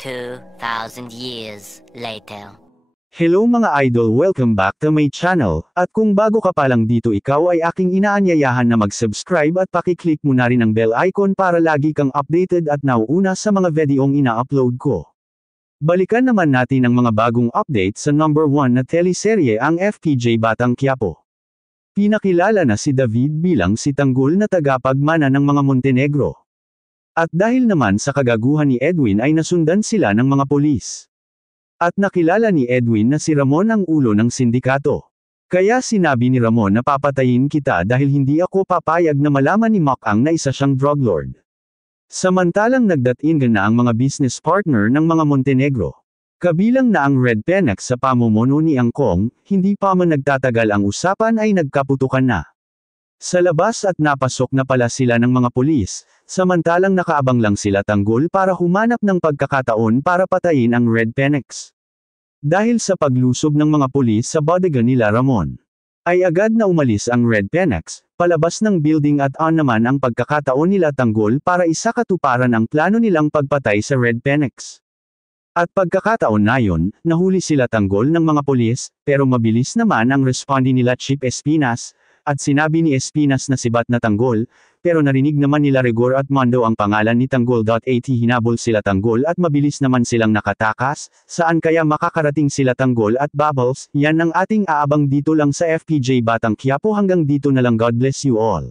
2,000 years later. Hello mga idol, welcome back to my channel, at kung bago ka pa lang dito ikaw ay aking inaanyayahan na mag-subscribe at pakiclick mo na rin ang bell icon para lagi kang updated at nauuna sa mga videong ina-upload ko. Balikan naman natin ang mga bagong update sa number 1 na teleserye ang FPJ Batang Quiapo. Pinakilala na si David bilang si tanggol na tagapagmana ng mga Montenegro. At dahil naman sa kagaguhan ni Edwin ay nasundan sila ng mga polis. At nakilala ni Edwin na si Ramon ang ulo ng sindikato. Kaya sinabi ni Ramon na papatayin kita dahil hindi ako papayag na malaman ni Makang na isa siyang drug lord. Samantalang nagdatingan na ang mga business partner ng mga Montenegro. Kabilang na ang Red Penex sa pamumuno ni Angkong, hindi pa man nagtatagal ang usapan ay nagkaputukan na. Sa labas at napasok na pala sila ng mga pulis, samantalang nakaabang lang sila tanggol para humanap ng pagkakataon para patayin ang Red Penex. Dahil sa paglusob ng mga pulis sa bodega nila Ramon, ay agad na umalis ang Red Penex, palabas ng building at on naman ang pagkakataon nila tanggol para isakatuparan ang plano nilang pagpatay sa Red Penex. At pagkakataon na yon, nahuli sila tanggol ng mga pulis, pero mabilis naman ang respondi nila Chief Espinas, at sinabi ni Espinas na sibat na tanggol, pero narinig naman nila Rigor at Mondo ang pangalan ni Tanggol. At hinabol sila tanggol at mabilis naman silang nakatakas, saan kaya makakarating sila tanggol at Bubbles, yan ang ating aabang dito lang sa FPJ Batang Quiapo. Hanggang dito na lang, God bless you all.